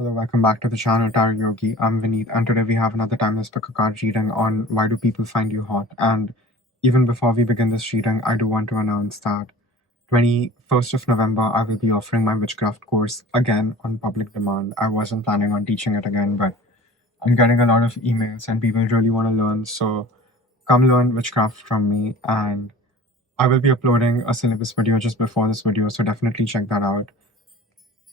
Hello, welcome back to the channel Tarot Yogi. I'm Vinit, and today we have another timeless pick a card reading on why do people find you hot. And even before we begin this reading, I do want to announce that 21st of November, I will be offering my witchcraft course again on public demand. I wasn't planning on teaching it again, but I'm getting a lot of emails and people really want to learn. So come learn witchcraft from me, and I will be uploading a syllabus video just before this video, so definitely check that out,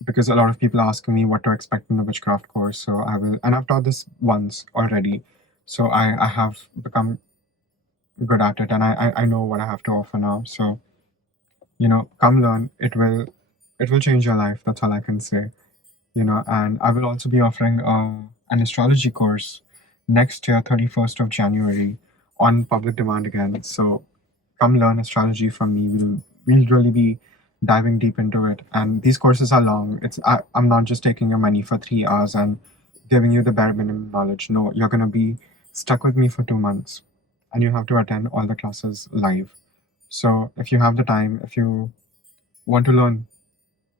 because a lot of people are asking me what to expect in the witchcraft course. So I will, and I've taught this once already, so I have become good at it, and I know what I have to offer now. So come learn. It will change your life. That's all I can say. And I will also be offering an astrology course next year, 31st of January, on public demand again. So come learn astrology from me. We'll really be diving deep into it. And these courses are long. I'm not just taking your money for 3 hours and giving you the bare minimum knowledge. No, you're gonna be stuck with me for 2 months, and you have to attend all the classes live. So if you have the time, if you want to learn,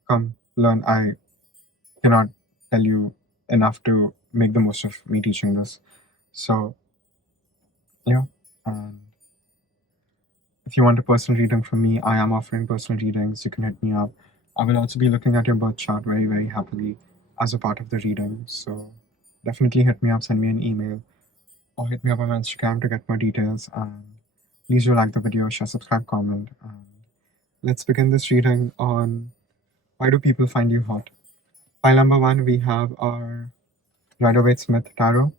come learn. I cannot tell you enough to make the most of me teaching this. So yeah, and if you want a personal reading from me, I am offering personal readings. You can hit me up. I will also be looking at your birth chart very, very happily as a part of the reading. So definitely hit me up, send me an email, or hit me up on my Instagram to get more details. And please do like the video, share, subscribe, comment. And let's begin this reading on why do people find you hot. Pile number 1, we have our Rider-Waite-Smith Tarot.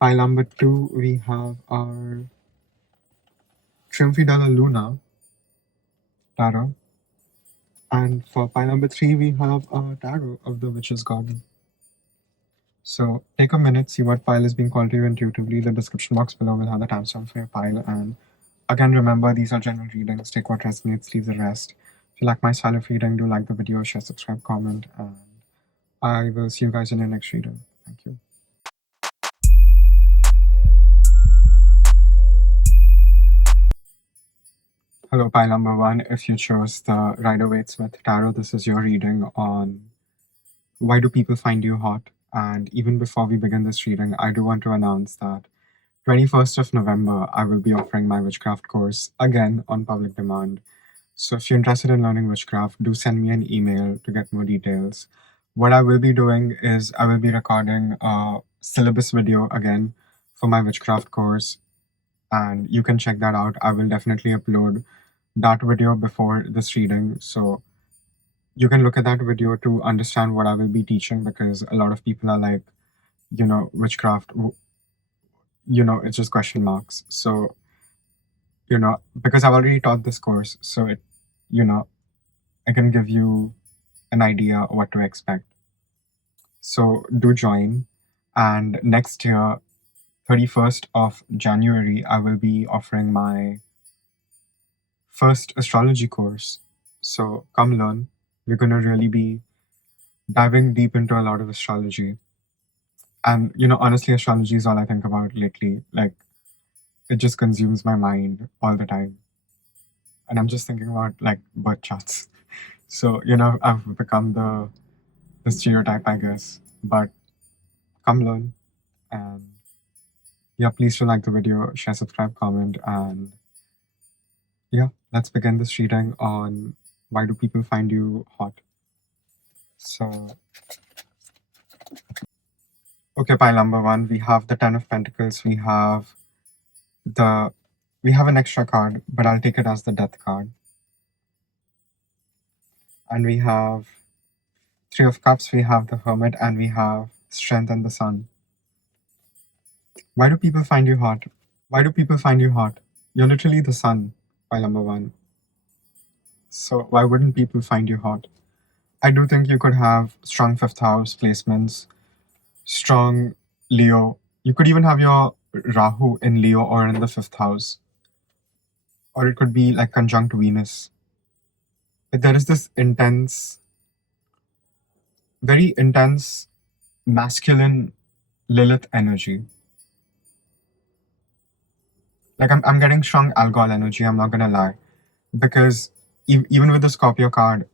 Pile number 2, we have our Triumphi della Luna Tarot. And for pile number 3, we have a Tarot of the Witch's Garden. So take a minute, see what pile is being called to you intuitively. The description box below will have the timestamp for your pile. And again, remember, these are general readings. Take what resonates, leave the rest. If you like my style of reading, do like the video, share, subscribe, comment, and I will see you guys in the next reading. Thank you. Hello, pile number 1. If you chose the Rider-Waite-Smith Tarot, this is your reading on why do people find you hot. And even before we begin this reading, I do want to announce that 21st of November, I will be offering my witchcraft course again on public demand. So if you're interested in learning witchcraft, do send me an email to get more details. What I will be doing is I will be recording a syllabus video again for my witchcraft course, and you can check that out. I will definitely upload that video before this reading, so you can look at that video to understand what I will be teaching, because a lot of people are like, witchcraft, it's just question marks. So, because I've already taught this course, so I can give you an idea of what to expect. So do join. And next year, 31st of January, I will be offering my first astrology course. So come learn. We're going to really be diving deep into a lot of astrology. And, honestly, astrology is all I think about lately. Like, it just consumes my mind all the time. And I'm just thinking about, like, birth charts. So, I've become the stereotype, I guess. But come learn. And yeah, please do like the video, share, subscribe, comment. And yeah, let's begin this reading on why do people find you hot. So, okay, pile number 1, we have the 10 of Pentacles. We have an extra card, but I'll take it as the Death card. And we have 3 of Cups, we have the Hermit, and we have Strength and the Sun. Why do people find you hot? Why do people find you hot? You're literally the sun, pile number 1. So why wouldn't people find you hot? I do think you could have strong 5th house placements, strong Leo. You could even have your Rahu in Leo or in the 5th house. Or it could be like conjunct Venus. But there is this very intense masculine Lilith energy. Like I'm getting strong Algol energy, I'm not gonna lie. Because even with the Scorpio card,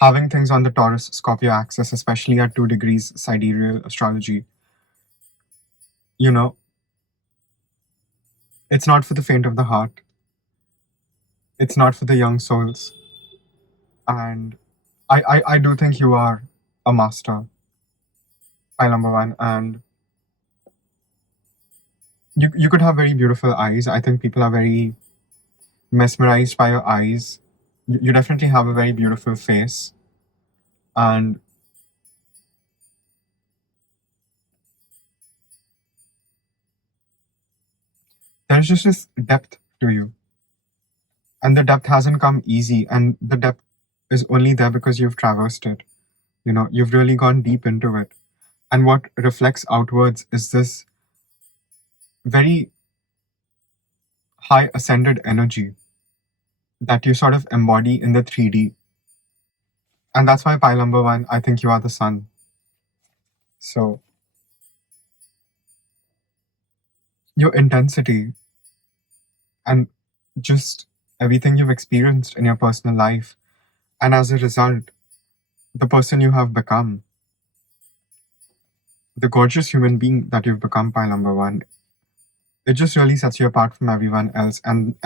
having things on the Taurus Scorpio axis, especially at 2 degrees sidereal astrology, you know, it's not for the faint of the heart. It's not for the young souls. And I do think you are a master, pile number one. And you could have very beautiful eyes. I think people are very mesmerized by your eyes. You definitely have a very beautiful face. And there's just this depth to you. And the depth hasn't come easy. And the depth is only there because you've traversed it. You've really gone deep into it. And what reflects outwards is this very high ascended energy that you sort of embody in the 3D. And that's why pile number one, I think you are the sun. So your intensity and just everything you've experienced in your personal life, and as a result, the person you have become, the gorgeous human being that you've become, pile number one, it just really sets you apart from everyone else. And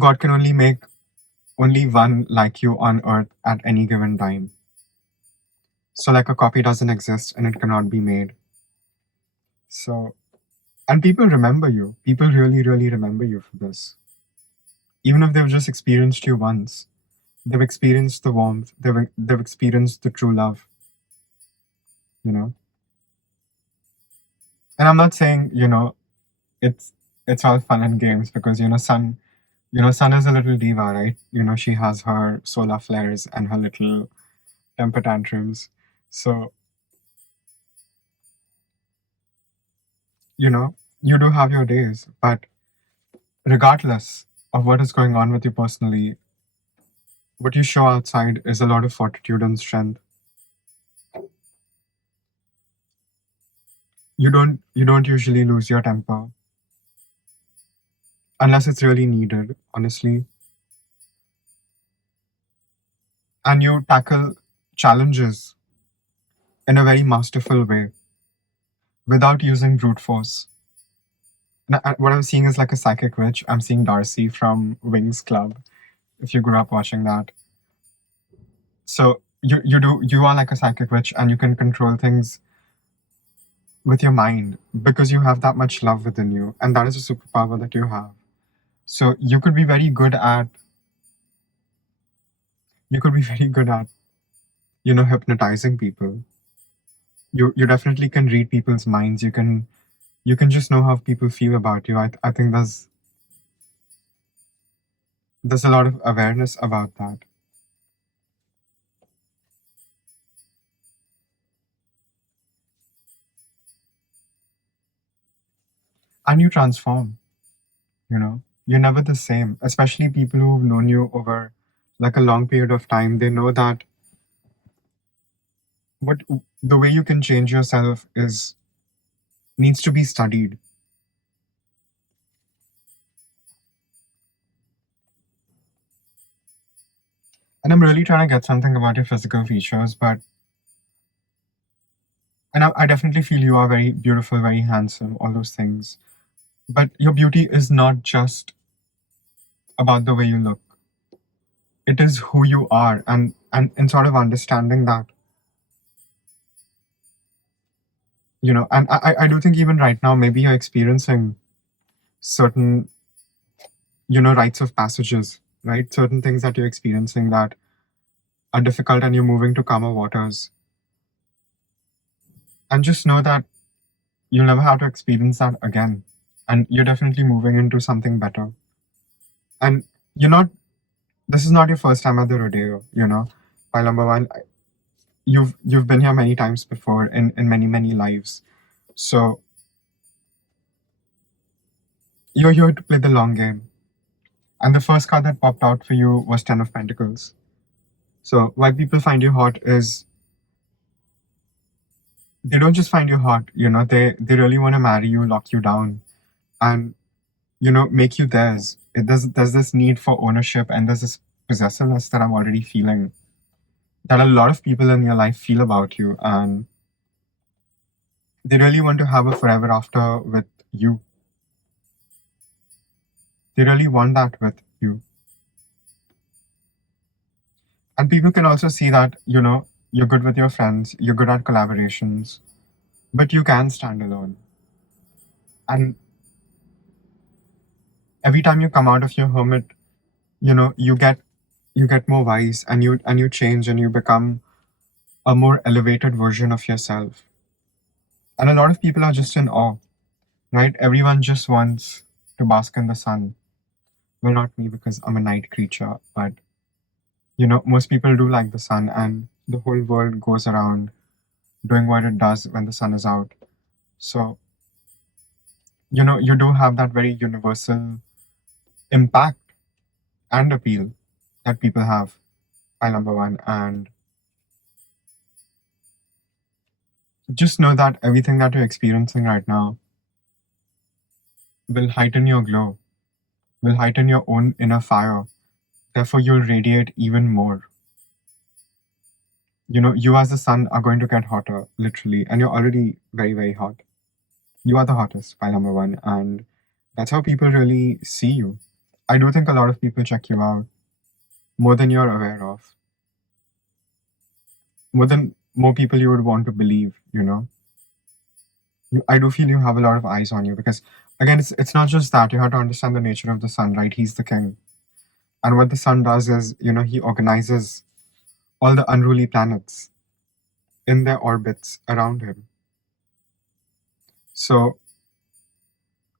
God can only make only one like you on earth at any given time. So like a copy doesn't exist and it cannot be made. So, and people remember you. People really, really remember you for this. Even if they've just experienced you once, they've experienced the warmth, they've experienced the true love, you know. And I'm not saying, it's all fun and games because Sun is a little diva, right? She has her solar flares and her little temper tantrums. So, you do have your days, but regardless of what is going on with you personally, what you show outside is a lot of fortitude and strength. You don't usually lose your temper unless it's really needed, honestly. And you tackle challenges in a very masterful way without using brute force. What I'm seeing is like a psychic witch. I'm seeing Darcy from Wings Club, if you grew up watching that. So you are like a psychic witch and you can control things with your mind because you have that much love within you, and that is a superpower that you have. So you could be very good at hypnotizing people. You definitely can read people's minds. You can just know how people feel about you. I think there's a lot of awareness about that. And you transform, you're never the same, especially people who've known you over like a long period of time. They know that what the way you can change yourself is needs to be studied. And I'm really trying to get something about your physical features, but and I definitely feel you are very beautiful, very handsome, all those things. But your beauty is not just about the way you look. It is who you are, and in sort of understanding that, and I do think even right now, maybe you're experiencing certain, rites of passages, right? Certain things that you're experiencing that are difficult and you're moving to calmer waters. And just know that you'll never have to experience that again. And you're definitely moving into something better. And you're not, this is not your first time at the rodeo, Pile number one, you've been here many times before in many, many lives. So you're here to play the long game. And the first card that popped out for you was Ten of Pentacles. So why people find you hot is they don't just find you hot, they really want to marry you, lock you down, and make you theirs. There's this need for ownership, and there's this possessiveness that I'm already feeling, that a lot of people in your life feel about you, and they really want to have a forever after with you. They really want that with you. And people can also see that, you're good with your friends, you're good at collaborations, but you can stand alone. And every time you come out of your hermit, you get more wise, and you change, and you become a more elevated version of yourself. And a lot of people are just in awe, right? Everyone just wants to bask in the sun. Well, not me, because I'm a night creature, but most people do like the sun, and the whole world goes around doing what it does when the sun is out. So, you do have that very universal impact and appeal that people have, by number one. And just know that everything that you're experiencing right now will heighten your glow, will heighten your own inner fire. Therefore, you'll radiate even more. You as the sun are going to get hotter, literally, and you're already very, very hot. You are the hottest, by number one, and that's how people really see you. I do think a lot of people check you out more than you're aware of, more people you would want to believe. I do feel you have a lot of eyes on you, because again, it's not just that. You have to understand the nature of the sun, right? He's the king. And what the sun does is, he organizes all the unruly planets in their orbits around him. So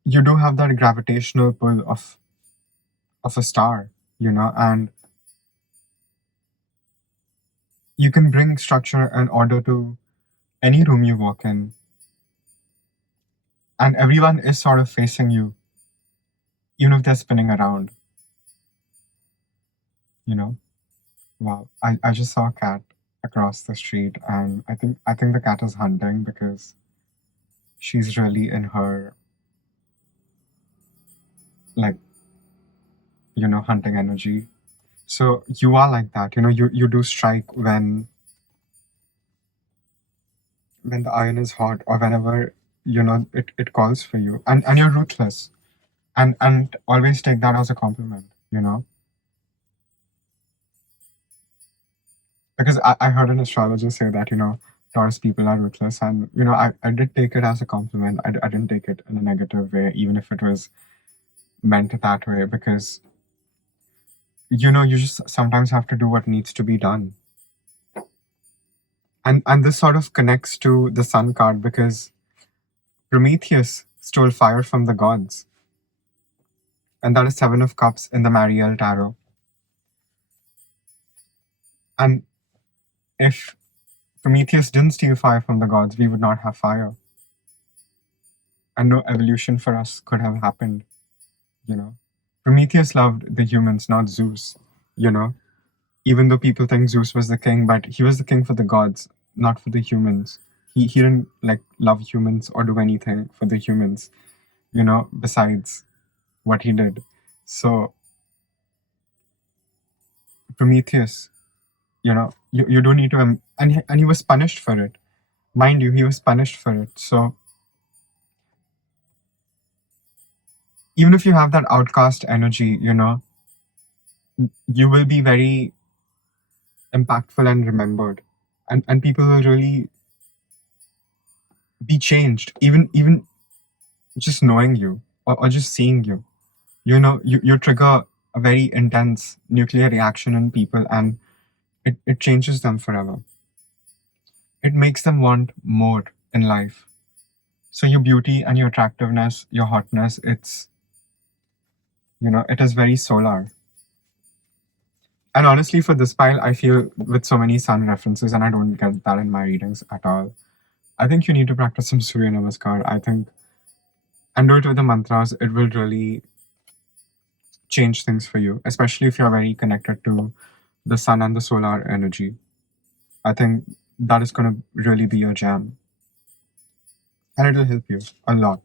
you do have that gravitational pull of a star, and you can bring structure and order to any room you walk in, and everyone is sort of facing you, even if they're spinning around. you know wow, I just saw a cat across the street, and I think the cat is hunting, because she's really in her, like, hunting energy. So you are like that. You do strike when the iron is hot, or whenever it calls for you, and you're ruthless, and always take that as a compliment. Because I heard an astrologer say that Taurus people are ruthless, and I did take it as a compliment. I didn't take it in a negative way, even if it was meant that way, because you just sometimes have to do what needs to be done. And this sort of connects to the sun card, because Prometheus stole fire from the gods, and that is Seven of Cups in the Mariel Tarot. And if Prometheus didn't steal fire from the gods, we would not have fire, and no evolution for us could have happened. Prometheus loved the humans, not Zeus. You know, even though people think Zeus was the king, but he was the king for the gods, not for the humans. He didn't like love humans or do anything for the humans. Besides what he did. So Prometheus, you don't need to, and he was punished for it. Mind you, he was punished for it. So even if you have that outcast energy, you will be very impactful and remembered, and people will really be changed, even just knowing you, or just seeing you. You trigger a very intense nuclear reaction in people, and it changes them forever. It makes them want more in life. So your beauty and your attractiveness, your hotness, it is very solar. And honestly, for this pile, I feel with so many sun references, and I don't get that in my readings at all, I think you need to practice some Surya Namaskar. I think, and do it with the mantras. It will really change things for you, especially if you're very connected to the sun and the solar energy. I think that is going to really be your jam. And it'll help you a lot.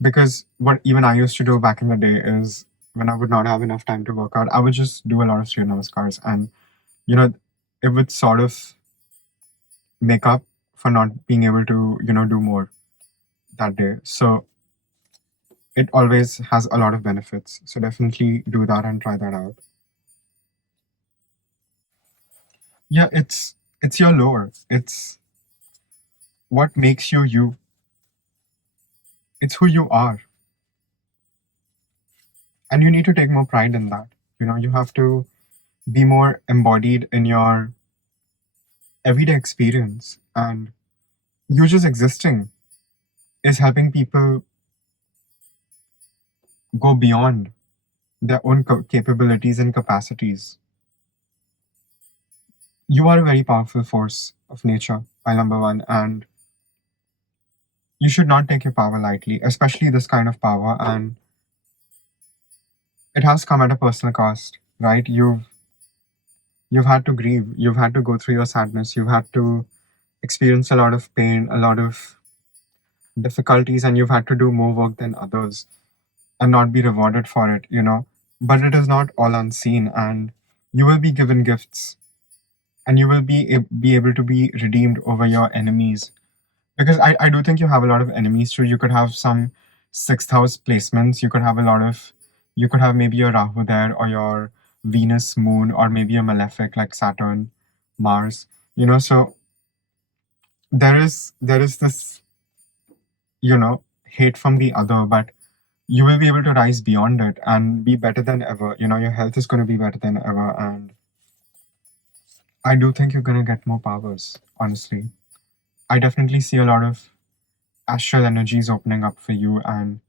Because what even I used to do back in the day is when I would not have enough time to work out, I would just do a lot of Surya Namaskars, and you know, it would sort of make up for not being able to, do more that day. So it always has a lot of benefits. So definitely do that and try that out. Yeah, it's your lore. It's what makes you you. It's who you are. And you need to take more pride in that. You have to be more embodied in your everyday experience, and you just existing is helping people go beyond their own capabilities and capacities. You are a very powerful force of nature, by number one, and you should not take your power lightly, especially this kind of power. And it has come at a personal cost, right? You've had to grieve, you've had to go through your sadness, you've had to experience a lot of pain, a lot of difficulties, and you've had to do more work than others and not be rewarded for it. But it is not all unseen, and you will be given gifts, and you will be able to be redeemed over your enemies. Because I do think you have a lot of enemies too. You could have some sixth house placements. You could have maybe your Rahu there, or your Venus, Moon, or maybe a malefic like Saturn, Mars. So there is this, hate from the other, but you will be able to rise beyond it and be better than ever. Your health is going to be better than ever, and I do think you're going to get more powers, honestly. I definitely see a lot of astral energies opening up for you, and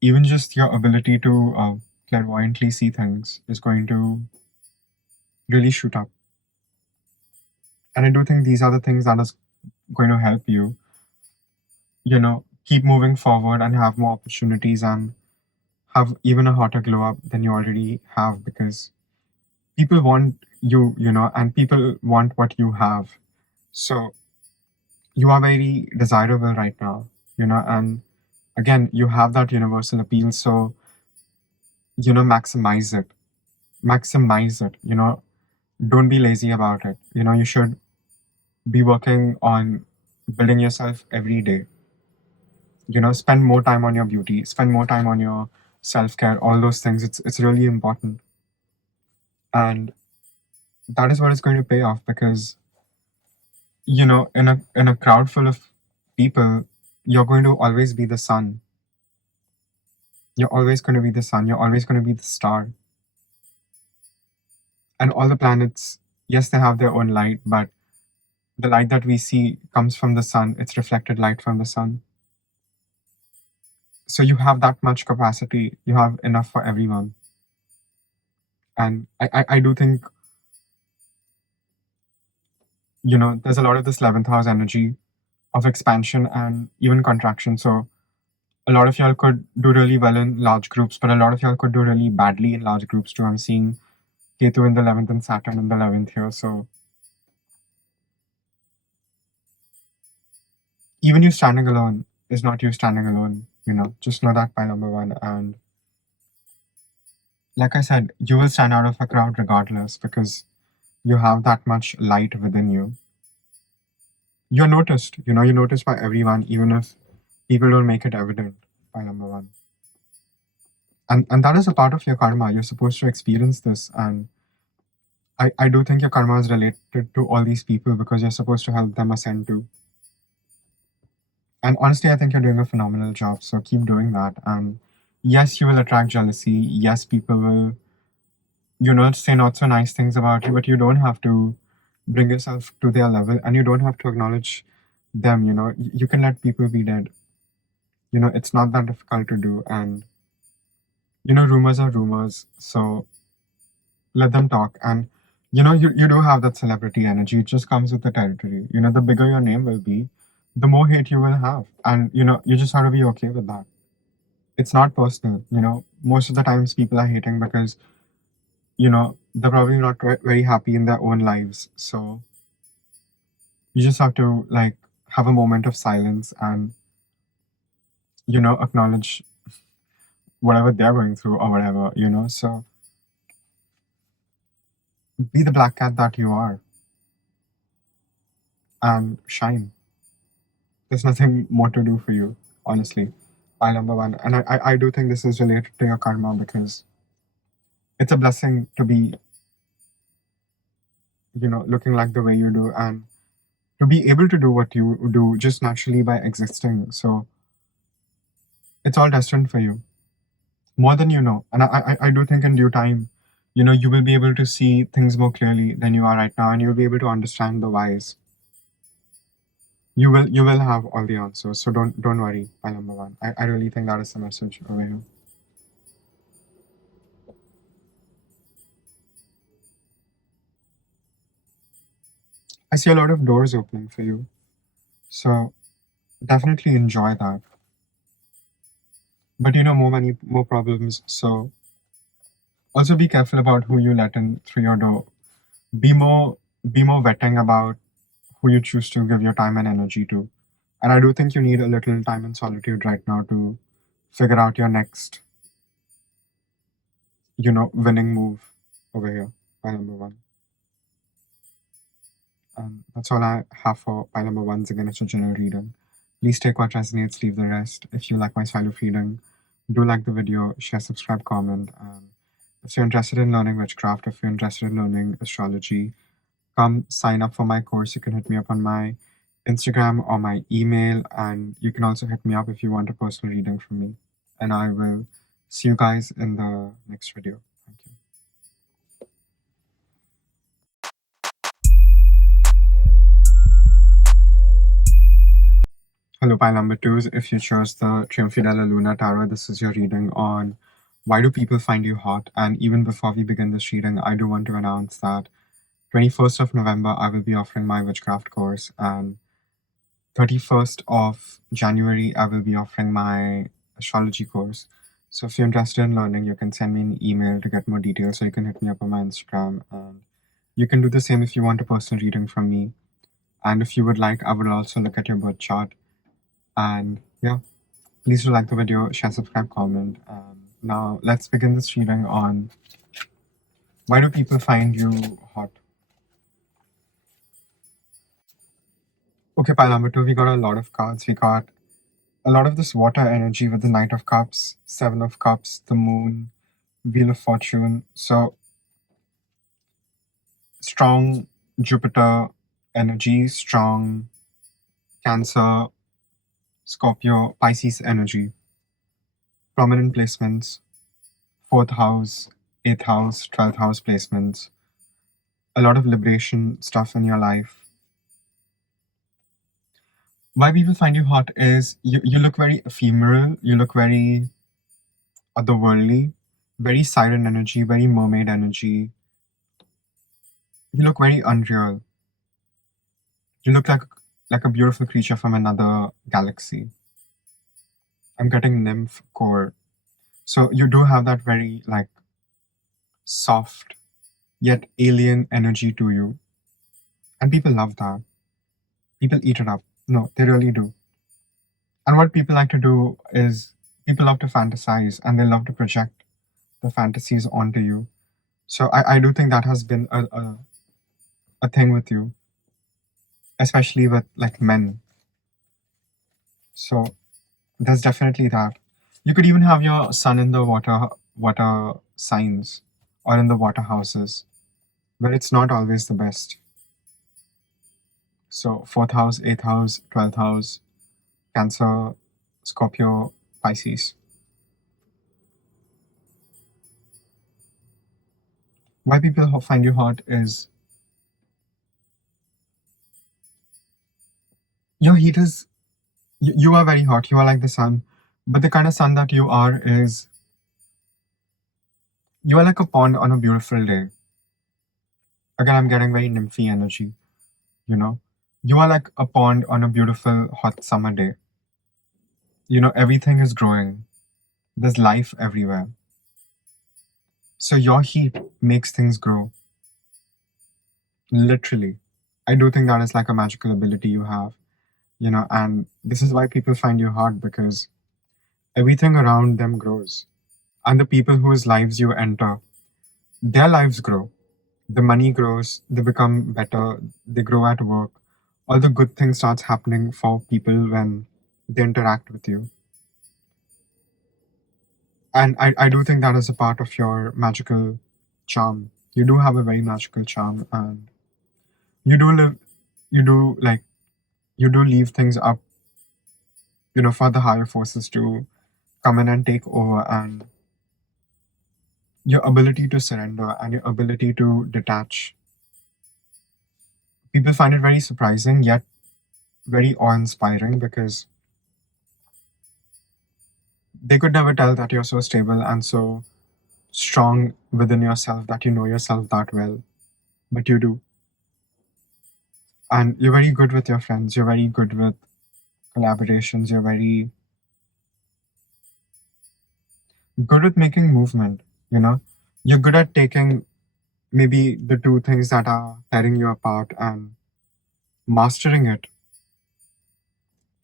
even just your ability to clairvoyantly see things is going to really shoot up. And I do think these are the things that is going to help you, keep moving forward and have more opportunities and have even a hotter glow up than you already have, because people want you, and people want what you have. So you are very desirable right now, and again, you have that universal appeal. So, maximize it. Maximize it. Don't be lazy about it. You should be working on building yourself every day. Spend more time on your beauty, spend more time on your self-care, all those things. It's really important. And that is what is going to pay off, because in a crowd full of people, you're going to always be the sun. You're always going to be the sun. You're always going to be the star. And all the planets, yes, they have their own light, but the light that we see comes from the sun. It's reflected light from the sun. So you have that much capacity. You have enough for everyone. And I do think, there's a lot of this 11th house energy of expansion and even contraction. So a lot of y'all could do really well in large groups, but a lot of y'all could do really badly in large groups too. I'm seeing Ketu in the 11th and Saturn in the 11th here. So even you standing alone is not you standing alone. Just know that, by number one. And like I said, you will stand out of a crowd regardless, because you have that much light within you. You're noticed, you're noticed by everyone, even if people don't make it evident, by number one. And that is a part of your karma. You're supposed to experience this. And I do think your karma is related to all these people, because you're supposed to help them ascend too. And honestly, I think you're doing a phenomenal job. So keep doing that. And yes, you will attract jealousy. Yes, people will, say not so nice things about you, but you don't have to bring yourself to their level, and you don't have to acknowledge them. You can let people be dead. It's not that difficult to do. And, rumors are rumors. So let them talk. And, you do have that celebrity energy. It just comes with the territory. The bigger your name will be, the more hate you will have. And, you just have to be okay with that. It's not personal. Most of the times people are hating because, they're probably not very happy in their own lives. So you just have to, like, have a moment of silence and, acknowledge whatever they're going through or whatever, you know. So be the black cat that you are and shine. There's nothing more to do for you, honestly. Pile number one. And I do think this is related to your karma because it's a blessing to be, you know, looking like the way you do and to be able to do what you do just naturally by existing. So it's all destined for you, more than you know. And I do think in due time, you know, you will be able to see things more clearly than you are right now, and you'll be able to understand the whys. You will have all the answers. So don't worry, pile number one. I really think that is the message over here. I see a lot of doors opening for you. So definitely enjoy that. But you know, more money, more problems. So also be careful about who you let in through your door. Be more vetting about who you choose to give your time and energy to. And I do think you need a little time in solitude right now to figure out your next, you know, winning move over here. Pile number one. And that's all I have for pile number one's again. It's a general reading. Please take what resonates, leave the rest. If you like my style of reading, do like the video, share, subscribe, comment. And if you're interested in learning witchcraft, if you're interested in learning astrology, come sign up for my course. You can hit me up on my Instagram or my email, and you can also hit me up if you want a personal reading from me. And I will see you guys in the next video. Thank you. Hello, pile number twos. If you chose the Triumph della Luna Tarot, this is your reading on why do people find you hot. And even before we begin this reading, I do want to announce that 21st of November, I will be offering my witchcraft course, and 31st of January, I will be offering my astrology course. So if you're interested in learning, you can send me an email to get more details, or you can hit me up on my Instagram. And you can do the same if you want a personal reading from me. And if you would like, I would also look at your birth chart. And yeah, please do like the video, share, subscribe, comment. Now let's begin this reading on why do people find you hot. Okay, pile number two, we got a lot of cards. We got a lot of this water energy with the Knight of Cups, Seven of Cups, the Moon, Wheel of Fortune. So strong Jupiter energy, strong Cancer, Scorpio, Pisces energy. Prominent placements, 4th house, 8th house, 12th house placements. A lot of liberation stuff in your life. Why people find you hot is you look very ephemeral, you look very otherworldly, very siren energy, very mermaid energy. You look very unreal. You look like a beautiful creature from another galaxy. I'm getting nymph core. So you do have that very like soft yet alien energy to you. And people love that. People eat it up. No, they really do. And what people like to do is people love to fantasize and they love to project the fantasies onto you. So I do think that has been a thing with you, especially with like men. So there's definitely that. You could even have your sun in the water signs or in the water houses, where it's not always the best. So 4th house, 8th house, 12th house, Cancer, Scorpio, Pisces. Why people find you hot is your heat is you are very hot. You are like the sun, but the kind of sun that you are is you are like a pond on a beautiful day. Again, I'm getting very nymphy energy. You know, you are like a pond on a beautiful hot summer day. You know, everything is growing. There's life everywhere. So your heat makes things grow. Literally. I do think that is like a magical ability you have, you know, and this is why people find you hot because everything around them grows. And the people whose lives you enter, their lives grow. The money grows, they become better, they grow at work. All the good things starts happening for people when they interact with you. And I do think that is a part of your magical charm. You do have a very magical charm, and you do live, you do like, you do leave things up, for the higher forces to come in and take over. And your ability to surrender and your ability to detach, people find it very surprising yet very awe-inspiring, because they could never tell that you're so stable and so strong within yourself, that you know yourself that well, but you do. And you're very good with your friends, you're very good with collaborations, you're very good with making movement, you know. You're good at taking maybe the two things that are tearing you apart and mastering it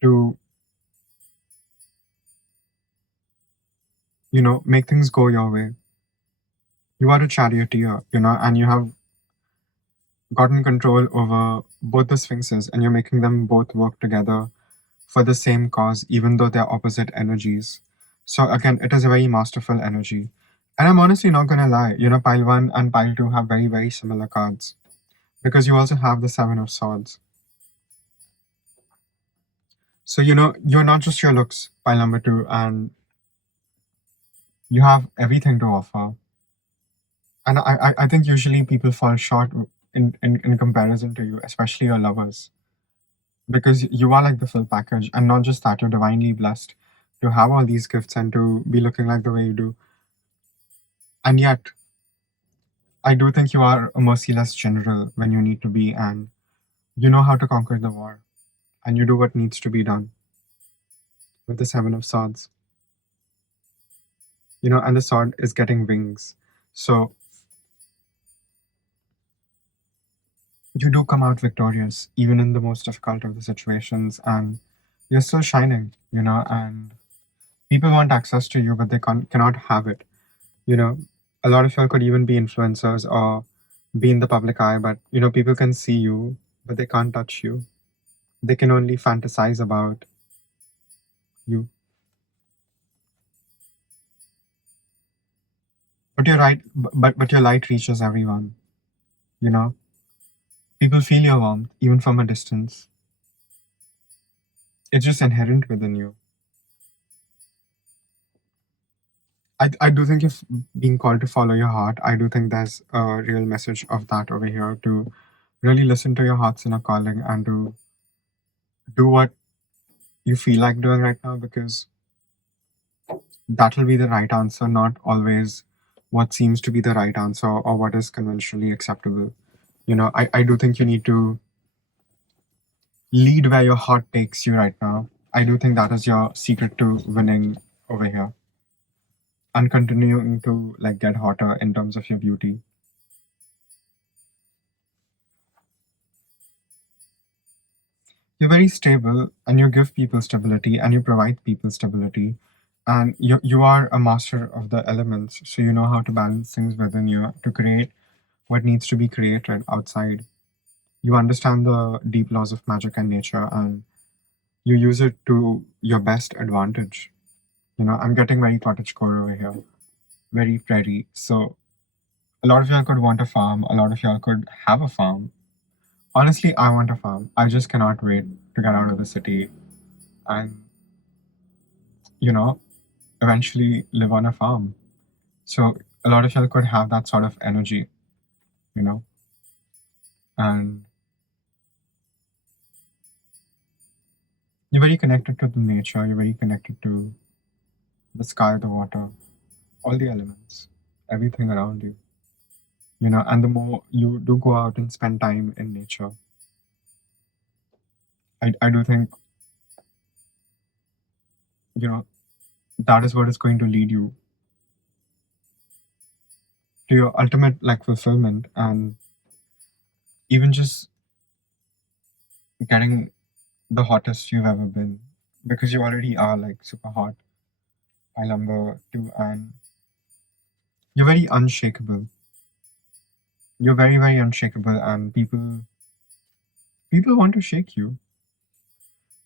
to, make things go your way. You are a charioteer, and you have gotten control over both the sphinxes, and you're making them both work together for the same cause, even though they're opposite energies. So again, it is a very masterful energy. And I'm honestly not gonna lie, pile one and pile two have very, very similar cards. Because you also have the Seven of Swords. So you're not just your looks, pile number two, and you have everything to offer. And I think usually people fall short in comparison to you, especially your lovers. Because you are like the full package, and not just that, you're divinely blessed to have all these gifts and to be looking like the way you do. And yet, I do think you are a merciless general when you need to be, and you know how to conquer the war, and you do what needs to be done with the Seven of Swords. And the sword is getting wings. So you do come out victorious, even in the most difficult of the situations, and you're still shining, and people want access to you, but they cannot have it. You know, a lot of y'all could even be influencers or be in the public eye, but people can see you, but they can't touch you. They can only fantasize about you. But you're right, but your light reaches everyone, you know. People feel your warmth, even from a distance. It's just inherent within you. I do think if being called to follow your heart, I do think there's a real message of that over here, to really listen to your heart's inner calling and to do what you feel like doing right now, because that will be the right answer, not always what seems to be the right answer or what is conventionally acceptable. I do think you need to lead where your heart takes you right now. I do think that is your secret to winning over here and continuing to like get hotter in terms of your beauty. You're very stable, and you give people stability, and you provide people stability, and you are a master of the elements, so you know how to balance things within you to create what needs to be created outside. You understand the deep laws of magic and nature, and you use it to your best advantage. I'm getting very cottagecore over here, very prairie. So a lot of y'all could want a farm, a lot of y'all could have a farm. Honestly, I want a farm. I just cannot wait to get out of the city and, you know, eventually live on a farm. So a lot of y'all could have that sort of energy, you know, and you're very connected to the nature, you're very connected to the sky, the water, all the elements, everything around you, and the more you do go out and spend time in nature, I do think, you know, that is what is going to lead you to your ultimate like fulfillment, and even just getting the hottest you've ever been, because you already are like super hot by number two. And You're very unshakable. You're very, very unshakable, and people want to shake you.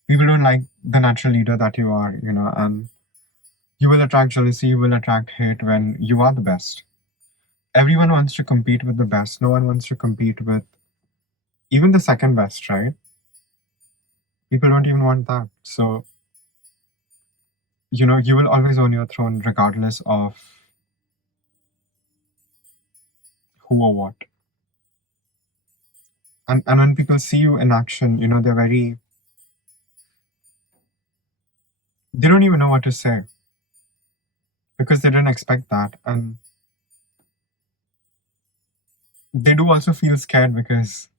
People don't like the natural leader that you are, and you will attract jealousy, you will attract hate when you are the best. Everyone wants to compete with the best. No one wants to compete with even the second best, right? People don't even want that. So, you will always own your throne regardless of who or what. And when people see you in action, they don't even know what to say because they didn't expect that. And they do also feel scared because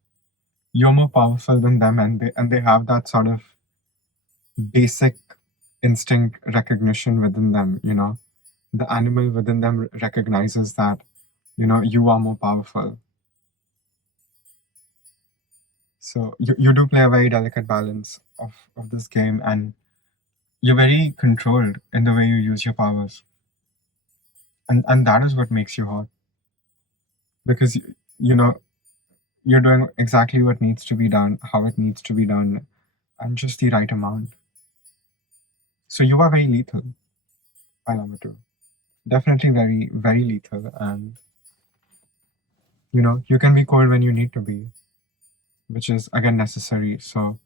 you're more powerful than them, and they have that sort of basic instinct recognition within them. The animal within them recognizes that you are more powerful. So you do play a very delicate balance of this game, and you're very controlled in the way you use your powers, and that is what makes you hot because you know you're doing exactly what needs to be done, how it needs to be done, and just the right amount. So you are very lethal, number two. Definitely very, very lethal, and you can be cold when you need to be, which is again necessary. So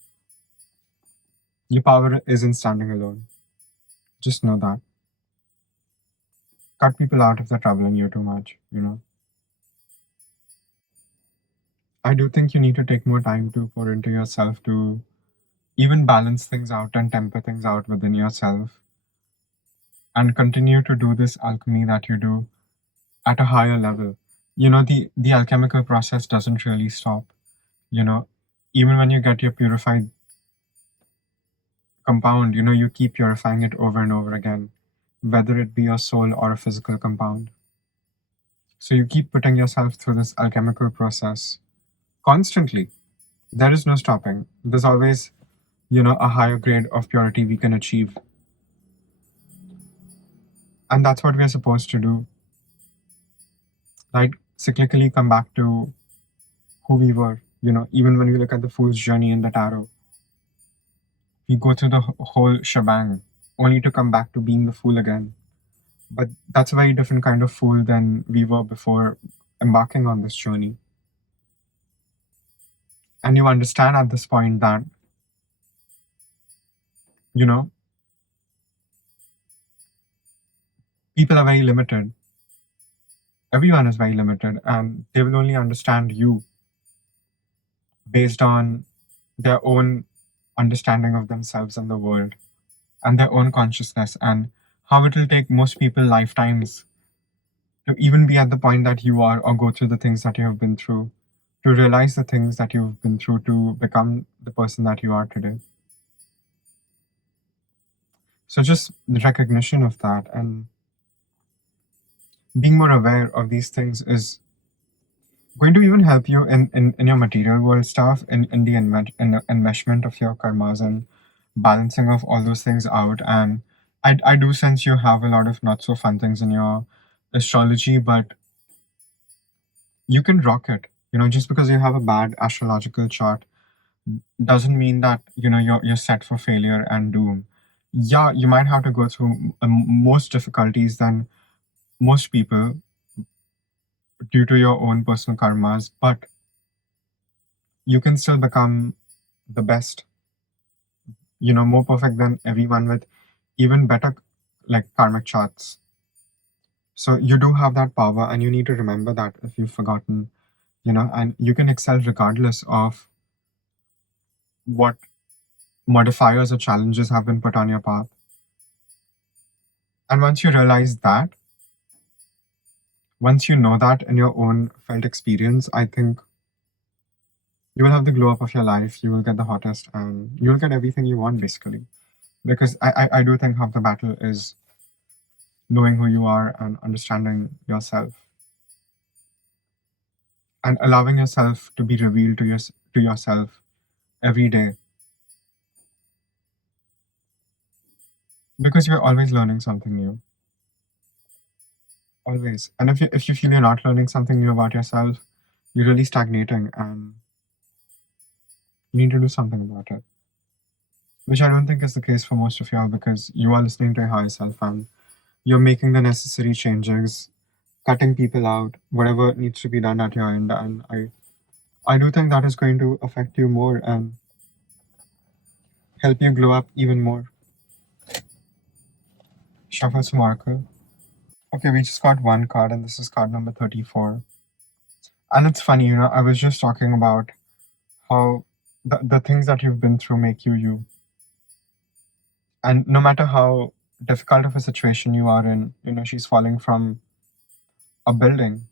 your power isn't standing alone. Just know that. Cut people out if they're troubling you too much. I do think you need to take more time to pour into yourself to even balance things out and temper things out within yourself and continue to do this alchemy that you do at a higher level. The alchemical process doesn't really stop. You know, even when you get your purified compound, you keep purifying it over and over again, whether it be a soul or a physical compound. So you keep putting yourself through this alchemical process constantly. There is no stopping. There's always, a higher grade of purity we can achieve. And that's what we are supposed to do. Like cyclically come back to who we were. Even when we look at the fool's journey in the tarot, we go through the whole shebang only to come back to being the fool again. But that's a very different kind of fool than we were before embarking on this journey. And you understand at this point that, you know, people are very limited. Everyone is very limited, and they will only understand you based on their own understanding of themselves and the world and their own consciousness, and how it will take most people lifetimes to even be at the point that you are or go through the things that you have been through, to realize the things that you've been through to become the person that you are today. So just the recognition of that and being more aware of these things is going to even help you in your material world stuff, in the enmeshment of your karmas and balancing of all those things out. And I do sense you have a lot of not so fun things in your astrology, but you can rock it. Just because you have a bad astrological chart doesn't mean that you're set for failure and doom. Yeah, you might have to go through most difficulties than most people due to your own personal karmas, but you can still become the best, more perfect than everyone with even better like karmic charts. So you do have that power, and you need to remember that if you've forgotten, and you can excel regardless of what modifiers or challenges have been put on your path. And once you realize that, once you know that in your own felt experience, I think you will have the glow up of your life, you will get the hottest, and you will get everything you want basically. Because I do think half the battle is knowing who you are and understanding yourself and allowing yourself to be revealed to yourself every day, because you're always learning something new, always. And if you feel you're not learning something new about yourself, you're really stagnating and you need to do something about it. Which I don't think is the case for most of y'all, because you are listening to your higher self and you're making the necessary changes, cutting people out, whatever needs to be done at your end. And I do think that is going to affect you more and help you glow up even more. Shuffle some oracle. Okay, we just got one card, and this is card number 34. And it's funny, I was just talking about how the things that you've been through make you you. And no matter how difficult of a situation you are in, she's falling from a building,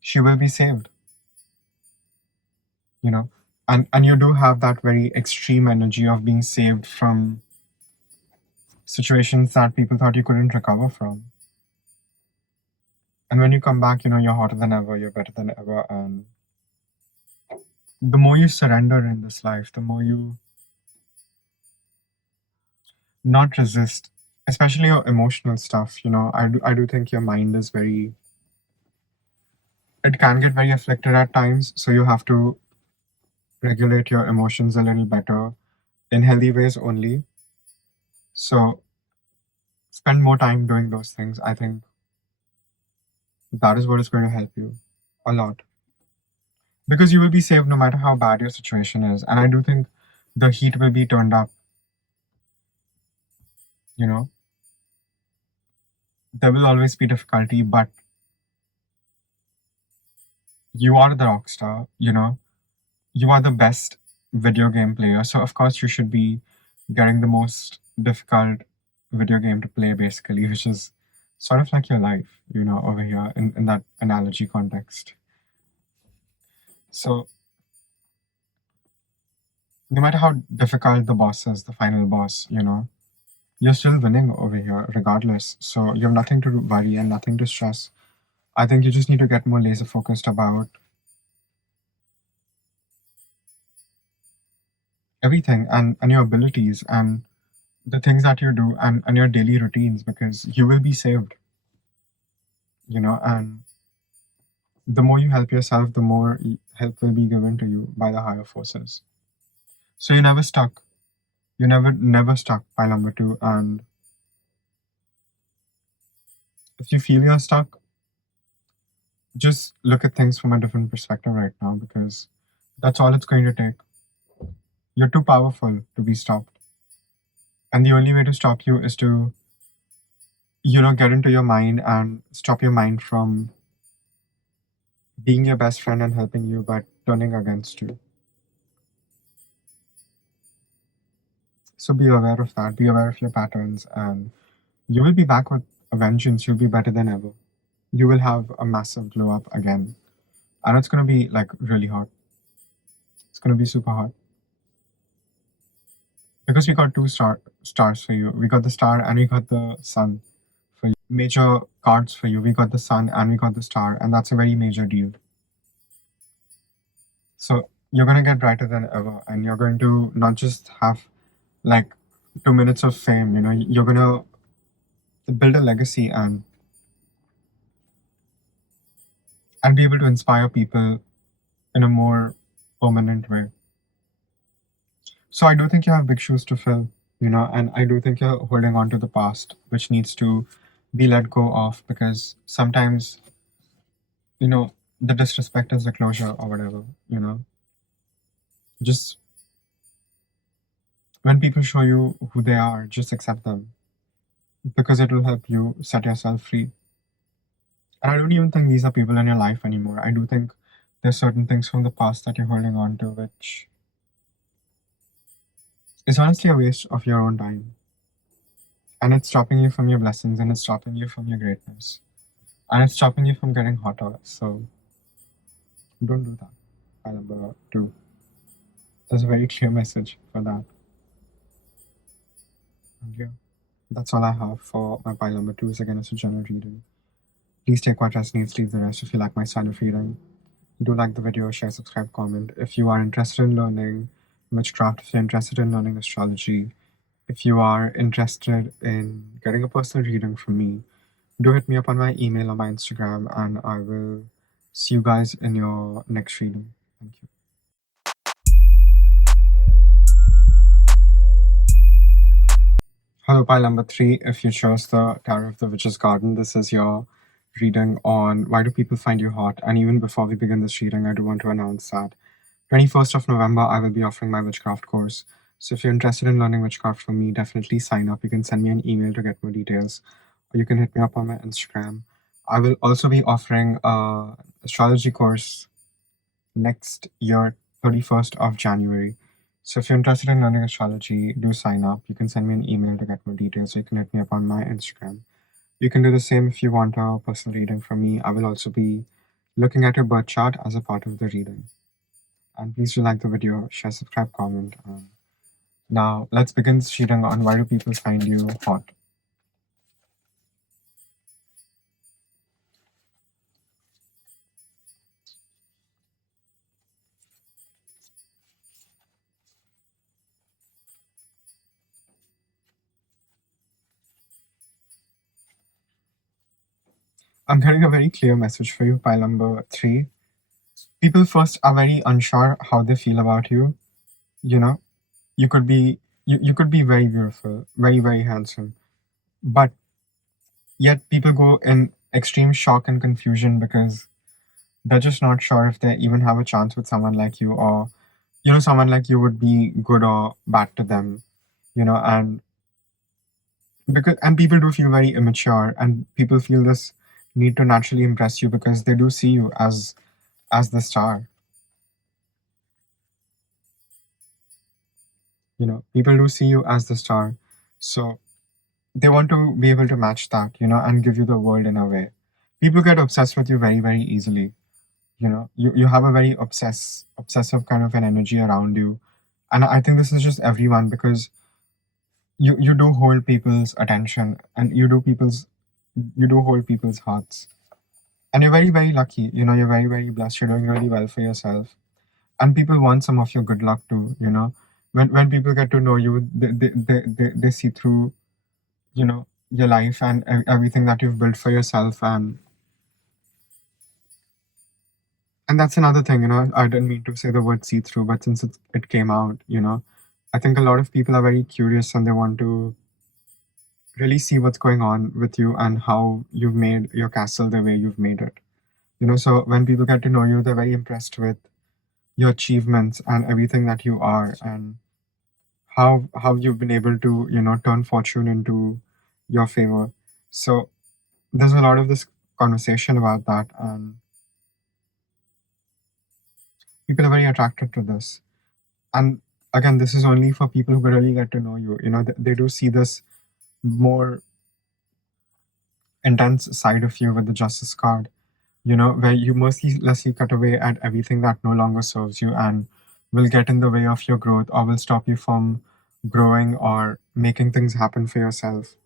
she will be saved, you know. And you do have that very extreme energy of being saved from situations that people thought you couldn't recover from. And when you come back, you're hotter than ever, you're better than ever. And the more you surrender in this life, the more you not resist, especially your emotional stuff. I do think your mind is very, it can get very afflicted at times. So you have to regulate your emotions a little better in healthy ways only. So spend more time doing those things. I think that is what is going to help you a lot, because you will be saved no matter how bad your situation is. And I do think the heat will be turned up. There will always be difficulty, but you are the rock star. You are the best video game player, so of course you should be getting the most difficult video game to play, basically, which is sort of like your life, over here in that analogy context. So no matter how difficult the boss is, the final boss, you're still winning over here regardless. So you have nothing to worry and nothing to stress. I think you just need to get more laser focused about everything and your abilities and the things that you do and your daily routines, because you will be saved, and the more you help yourself, the more help will be given to you by the higher forces. So you're never stuck. You're never stuck by number two. And if you feel you're stuck, just look at things from a different perspective right now, because that's all it's going to take. You're too powerful to be stopped. And the only way to stop you is to, get into your mind and stop your mind from being your best friend and helping you, but turning against you. So be aware of that. Be aware of your patterns, and you will be back with a vengeance. You'll be better than ever. You will have a massive glow up again. And it's going to be like really hot. It's going to be super hot. Because we got two stars for you. We got the star and we got the sun for you. Major cards for you. We got the sun and we got the star. And that's a very major deal. So you're going to get brighter than ever. And you're going to not just have like 2 minutes of fame. You're going to build a legacy and be able to inspire people in a more permanent way. So I do think you have big shoes to fill, and I do think you're holding on to the past, which needs to be let go of, because sometimes, the disrespect is the closure or whatever, Just when people show you who they are, just accept them, because it will help you set yourself free. And I don't even think these are people in your life anymore. I do think there's certain things from the past that you're holding on to, which is honestly a waste of your own time. And it's stopping you from your blessings, and it's stopping you from your greatness. And it's stopping you from getting hotter. So don't do that. By number two. There's a very clear message for that. And yeah, that's all I have for my pile number 2. Again, it's a general reading. Please take what resonates, leave the rest. If you like my style of reading, do like the video, share, subscribe, comment. If you are interested in learning witchcraft, if you're interested in learning astrology, if you are interested in getting a personal reading from me, Do hit me up on my email or my Instagram, and I will see you guys in your next reading. Thank you. Hello, pile number 3. If you chose the Tarot of the Witch's Garden, this is your reading on why do people find you hot. And even before we begin this reading, I do want to announce that 21st of November, I will be offering my witchcraft course. So if you're interested in learning witchcraft from me, definitely sign up. You can send me an email to get more details, or you can hit me up on my Instagram. I will also be offering a astrology course next year, 31st of January. So if you're interested in learning astrology, do sign up. You can send me an email to get more details, or you can hit me up on my Instagram. You can do the same if you want a personal reading from me. I will also be looking at your birth chart as a part of the reading. And please do like the video, share, subscribe, comment. Now let's begin this reading on why do people find you hot. I'm getting a very clear message for you, pile number 3. People first are very unsure how they feel about you. You know, you could be you could be very beautiful, very, very handsome, but yet people go in extreme shock and confusion because they're just not sure if they even have a chance with someone like you, or someone like you would be good or bad to them. And people do feel very immature, and people feel this need to naturally impress you because they do see you as the star. People do see you as the star, so they want to be able to match that, and give you the world in a way. People get obsessed with you very, very easily. You have a very obsessive kind of an energy around you, and I think this is just everyone, because you do hold people's attention, and you do hold people's hearts. And you're very, very lucky. You're very, very blessed. You're doing really well for yourself. And people want some of your good luck too. When people get to know you, they see through, your life and everything that you've built for yourself. And that's another thing, I didn't mean to say the word see through, but since it came out, I think a lot of people are very curious, and they want to really see what's going on with you and how you've made your castle the way you've made it. So when people get to know you, they're very impressed with your achievements and everything that you are, and how you've been able to turn fortune into your favor. So there's a lot of this conversation about that, and people are very attracted to this. And again, this is only for people who really get to know you. They do see this more intense side of you with the justice card, where you mercilessly cut away at everything that no longer serves you and will get in the way of your growth, or will stop you from growing or making things happen for yourself.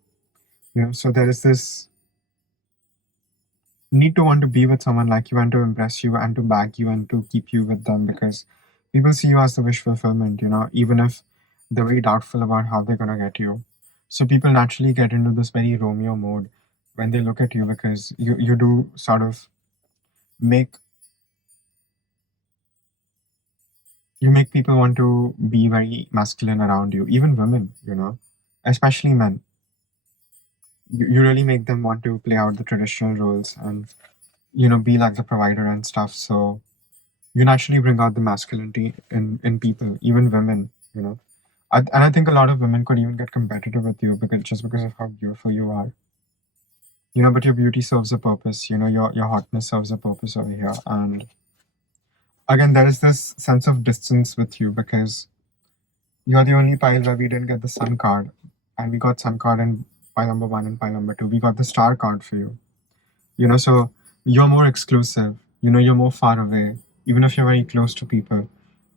So there is this need to want to be with someone like you, and to impress you, and to bag you, and to keep you with them, because people see you as the wish fulfillment, even if they're very doubtful about how they're going to get you. So people naturally get into this very Romeo mode when they look at you, because you do sort of make people want to be very masculine around you, even women, especially men. You really make them want to play out the traditional roles, and be like the provider and stuff. So you naturally bring out the masculinity in people, even women. And I think a lot of women could even get competitive with you, because of how beautiful you are. But your beauty serves a purpose. Your hotness serves a purpose over here. And again, there is this sense of distance with you, because you're the only pile where we didn't get the sun card, and we got sun card in pile number 1 and pile number 2. We got the star card for you. So you're more exclusive. You're more far away. Even if you're very close to people,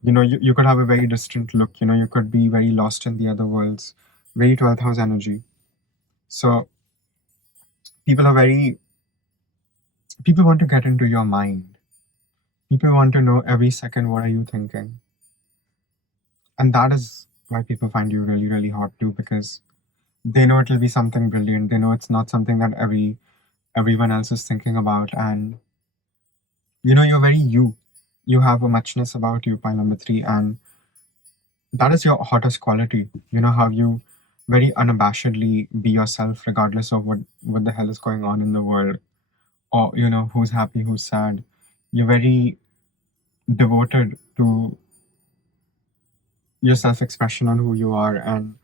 you could have a very distant look. You could be very lost in the other worlds, very 12th house energy. So people are very, people want to get into your mind. People want to know every second, what are you thinking? And that is why people find you really, really hot too, because they know it'll be something brilliant. They know it's not something that every everyone else is thinking about. And you're very you. You have a muchness about you, pile number three, and that is your hottest quality. How you very unabashedly be yourself regardless of what the hell is going on in the world, or who's happy, who's sad. You're very devoted to your self-expression on who you are, and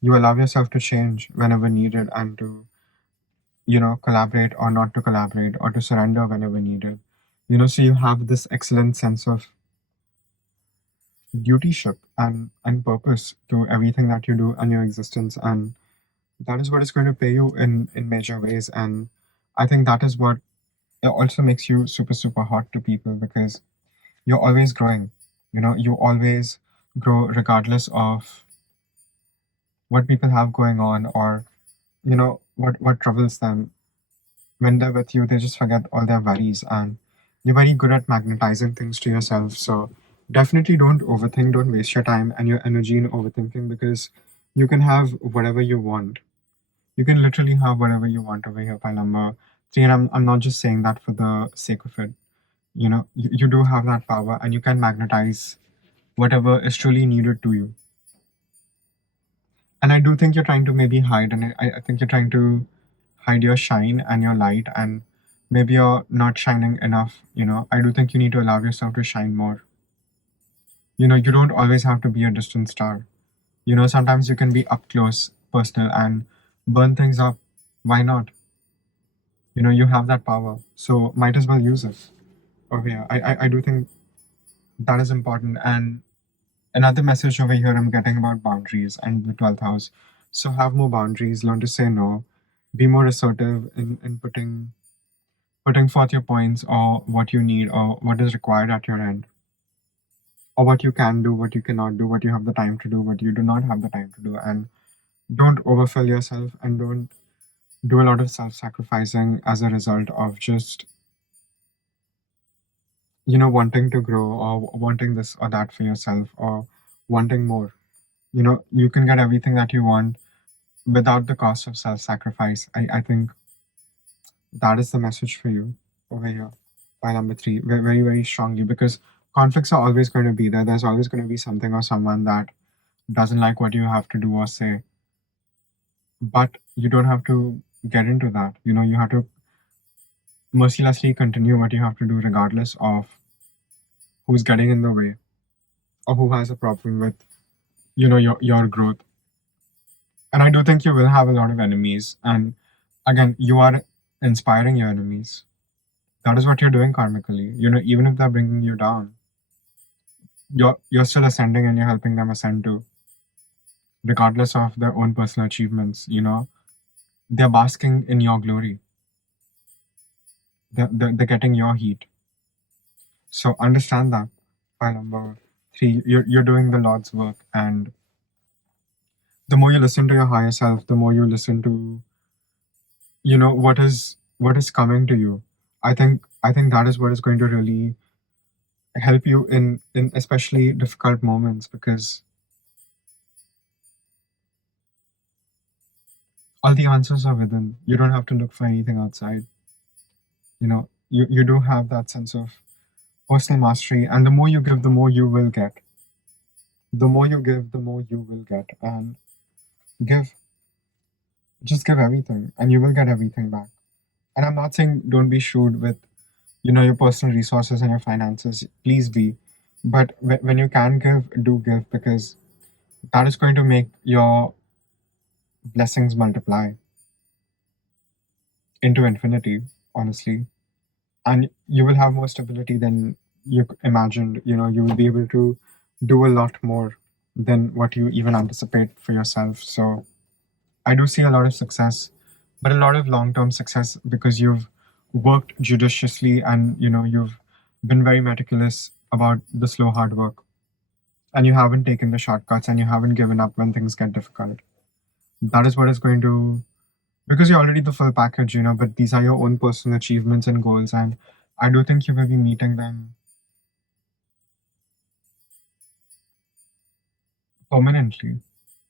you allow yourself to change whenever needed, and to collaborate or not to collaborate, or to surrender whenever needed. So you have this excellent sense of dutyship and purpose to everything that you do and your existence, and that is what is going to pay you in major ways. And I think that is what it also makes you super super hot to people, because you're always growing. You always grow regardless of what people have going on, or what troubles them. When they're with you, they just forget all their worries, and you're very good at magnetizing things to yourself. So definitely don't overthink, don't waste your time and your energy in overthinking, because you can have whatever you want. You can literally have whatever you want over here, pile number three. And I'm not just saying that for the sake of it. You do have that power, and you can magnetize whatever is truly needed to you. And I do think you're trying to maybe hide, and I think you're trying to hide your shine and your light, and maybe you're not shining enough. I do think you need to allow yourself to shine more. You don't always have to be a distant star. Sometimes you can be up close, personal, and burn things up. Why not? You have that power, so might as well use it over here. I do think that is important. And another message over here I'm getting about boundaries and the 12th house. So have more boundaries, learn to say no, be more assertive in putting forth your points, or what you need, or what is required at your end, or what you can do, what you cannot do, what you have the time to do, what you do not have the time to do. And don't overfill yourself, and don't do a lot of self-sacrificing as a result of just wanting to grow, or wanting this or that for yourself, or wanting more. You can get everything that you want without the cost of self-sacrifice. I think that is the message for you over here by number three, very very, very strongly, because conflicts are always going to be there. There's always going to be something or someone that doesn't like what you have to do or say, but you don't have to get into that. You have to mercilessly continue what you have to do, regardless of who's getting in the way, or who has a problem with your growth. And I do think you will have a lot of enemies, and again, you are inspiring your enemies. That is what you're doing karmically. Even if they're bringing you down, you're still ascending, and you're helping them ascend too, regardless of their own personal achievements. They're basking in your glory. They're getting your heat. So understand that. By number three, you're doing the Lord's work, and the more you listen to your higher self, the more you listen to what is coming to you. I think that is what is going to really help you in especially difficult moments, because all the answers are within. You don't have to look for anything outside. You do have that sense of personal mastery, and the more you give, the more you will get. The more you give, the more you will get. And give, just give everything, and you will get everything back. And I'm not saying don't be shrewd with your personal resources and your finances. Please be. But when you can give, do give, because that is going to make your blessings multiply into infinity, honestly. And you will have more stability than you imagined. You will be able to do a lot more than what you even anticipate for yourself. So I do see a lot of success, but a lot of long-term success, because you've worked judiciously, and you've been very meticulous about the slow hard work, and you haven't taken the shortcuts, and you haven't given up when things get difficult. That is what is going to, because you're already the full package, but these are your own personal achievements and goals, and I do think you will be meeting them permanently.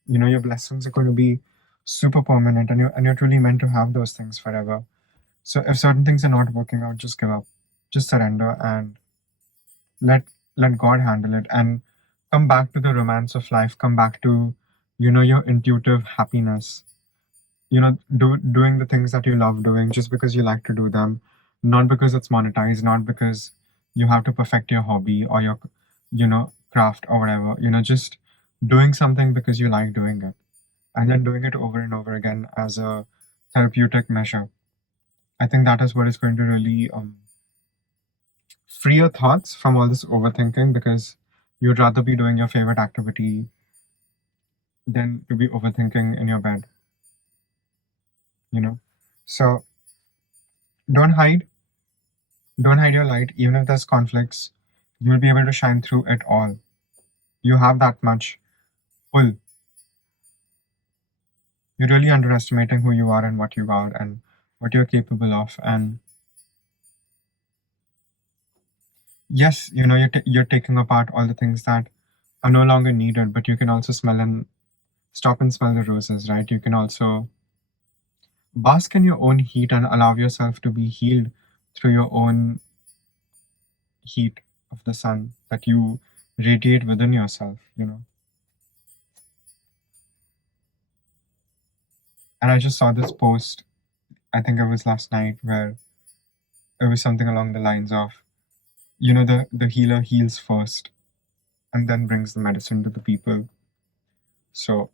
Your blessings are going to be super permanent, and you're truly meant to have those things forever. So if certain things are not working out, just give up, just surrender, and let let God handle it, and come back to the romance of life. Come back to, your intuitive happiness. Doing the things that you love doing just because you like to do them, not because it's monetized, not because you have to perfect your hobby or your, craft or whatever. Just doing something because you like doing it, and then doing it over and over again as a therapeutic measure. I think that is what is going to really free your thoughts from all this overthinking, because you'd rather be doing your favorite activity than to be overthinking in your bed, you know? So don't hide, don't hide your light. Even if there's conflicts, you'll be able to shine through it all. You have that much pull. You're really underestimating who you are and what you are and what you're capable of. And yes, you're taking apart all the things that are no longer needed, but you can also smell and stop and smell the roses, right? You can also bask in your own heat and allow yourself to be healed through your own heat of the sun that you radiate within yourself. And I just saw this post, I think it was last night, where it was something along the lines of, the healer heals first and then brings the medicine to the people. So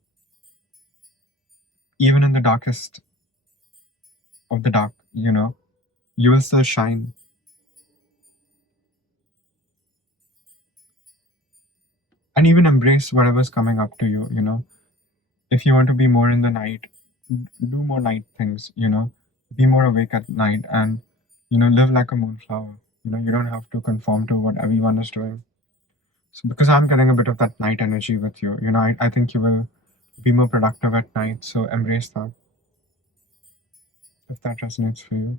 even in the darkest of the dark, you will still shine. And even embrace whatever's coming up to you. If you want to be more in the night, do more night things. Be more awake at night, and live like a moonflower. You don't have to conform to what everyone is doing. So because I'm getting a bit of that night energy with you, I think you will be more productive at night. So embrace that if that resonates for you.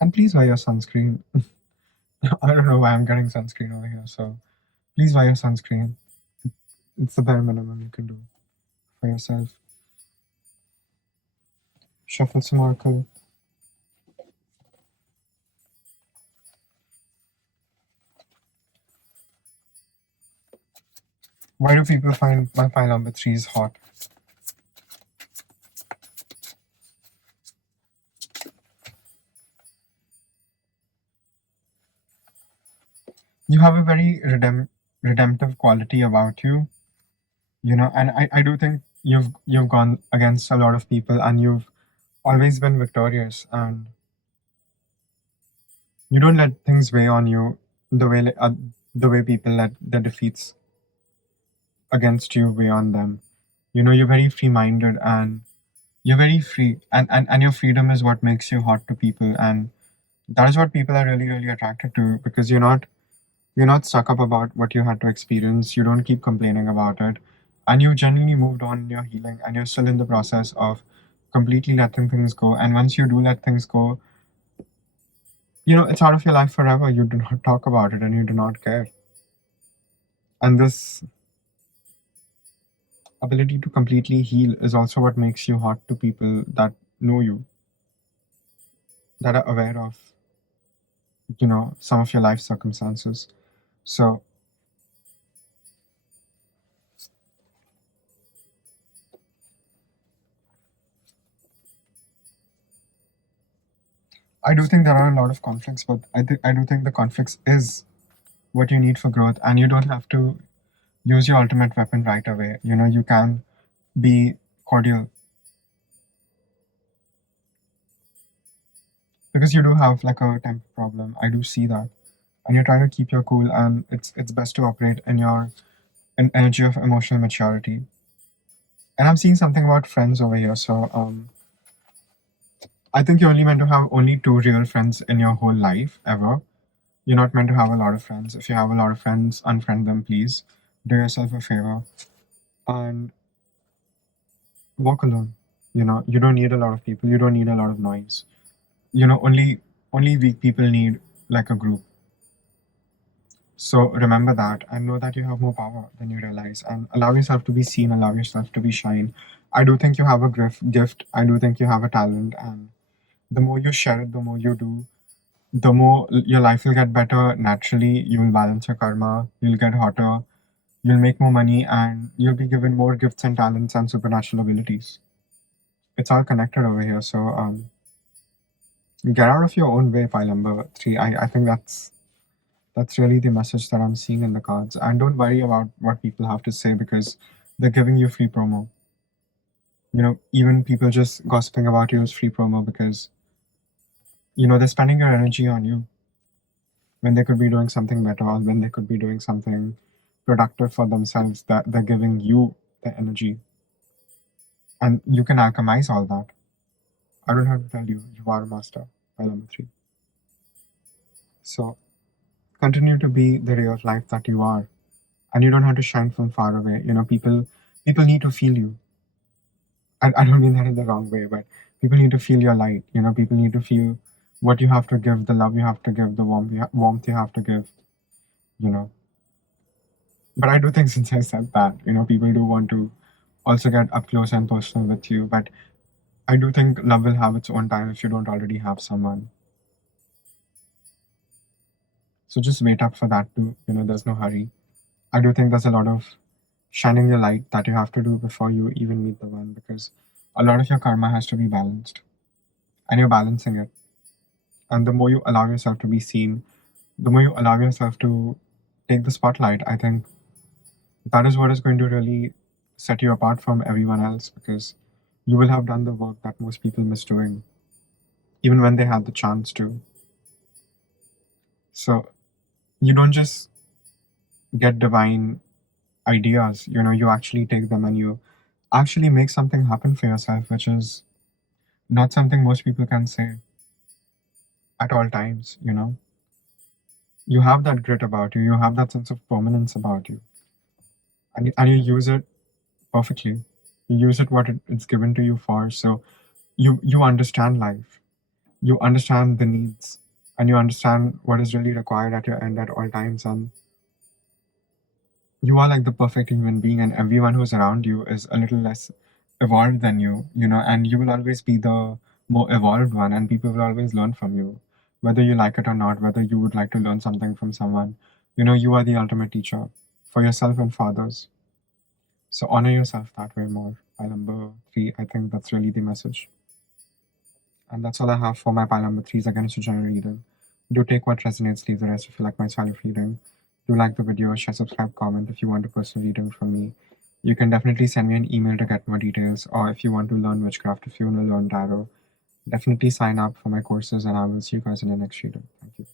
And please wear your sunscreen. I don't know why I'm getting sunscreen over here. So please wear your sunscreen. It's the bare minimum you can do for yourself. Shuffle some oracle. Why do people find my pile number 3 is hot? You have a very redemptive quality about you, and I do think you've gone against a lot of people, and you've always been victorious, and you don't let things weigh on you the way people let their defeats against you weigh on them. You're very free-minded, and you're very free, and your freedom is what makes you hot to people, and that is what people are really, really attracted to, because you're not stuck up about what you had to experience. You don't keep complaining about it, and you've genuinely moved on in your healing, and you're still in the process of completely letting things go. And once you do let things go, it's out of your life forever. You do not talk about it, and you do not care. And this ability to completely heal is also what makes you hot to people that know you, that are aware of some of your life circumstances. So I do think there are a lot of conflicts, but I do think the conflicts is what you need for growth, and you don't have to use your ultimate weapon right away. You can be cordial, because you do have like a temper problem. I do see that, and you're trying to keep your cool, and it's best to operate in your energy of emotional maturity. And I'm seeing something about friends over here. So I think you're only meant to have only 2 real friends in your whole life ever. You're not meant to have a lot of friends. If you have a lot of friends, unfriend them, please. Do yourself a favor and walk alone. You don't need a lot of people. You don't need a lot of noise. Only weak people need like a group. So remember that and know that you have more power than you realize, and allow yourself to be seen, allow yourself to be shine. I do think you have a gift. I do think you have a talent, and the more you share it, the more you do, the more your life will get better naturally. You will balance your karma, you'll get hotter, you'll make more money, and you'll be given more gifts and talents and supernatural abilities. It's all connected over here. So get out of your own way, pile number three. I think that's really the message that I'm seeing in the cards. And don't worry about what people have to say because they're giving you free promo. You know, even people just gossiping about you is free promo because, you know, they're spending your energy on you when they could be doing something better or when they could be doing something productive for themselves, that they're giving you the energy. And you can alchemize all that. I don't have to tell you, you are a master, pile number three. So continue to be the ray of light that you are. And you don't have to shine from far away. You know, people need to feel you. I don't mean that in the wrong way, but people need to feel your light. You know, people need to feel what you have to give, the love you have to give, the warmth you have to give, you know. But I do think since I said that, you know, people do want to also get up close and personal with you. But I do think love will have its own time if you don't already have someone. So just wait up for that too. You know, there's no hurry. I do think there's a lot of shining your light that you have to do before you even meet the one because a lot of your karma has to be balanced and you're balancing it. And the more you allow yourself to be seen, the more you allow yourself to take the spotlight, I think that is what is going to really set you apart from everyone else because you will have done the work that most people miss doing, even when they had the chance to. So you don't just get divine ideas, you know, you actually take them and you actually make something happen for yourself, which is not something most people can say at all times, you know. You have that grit about you, you have that sense of permanence about you, and you use it perfectly. You use it what it's given to you for. So you understand life, you understand the needs, and you understand what is really required at your end at all times. And you are like the perfect human being, and everyone who's around you is a little less evolved than you know, and you will always be the more evolved one, and people will always learn from you, whether you like it or not, whether you would like to learn something from someone. You know, you are the ultimate teacher for yourself and for others. So honor yourself that way more. Pile number three, I think that's really the message. And that's all I have for my pile number threes. Again, it's a general reading. Do take what resonates, leave the rest if you like my style of reading. Do like the video, share, subscribe, comment if you want a personal reading from me. You can definitely send me an email to get more details, or if you want to learn witchcraft, if you want to learn tarot, definitely sign up for my courses, and I will see you guys in the next reading. Thank you.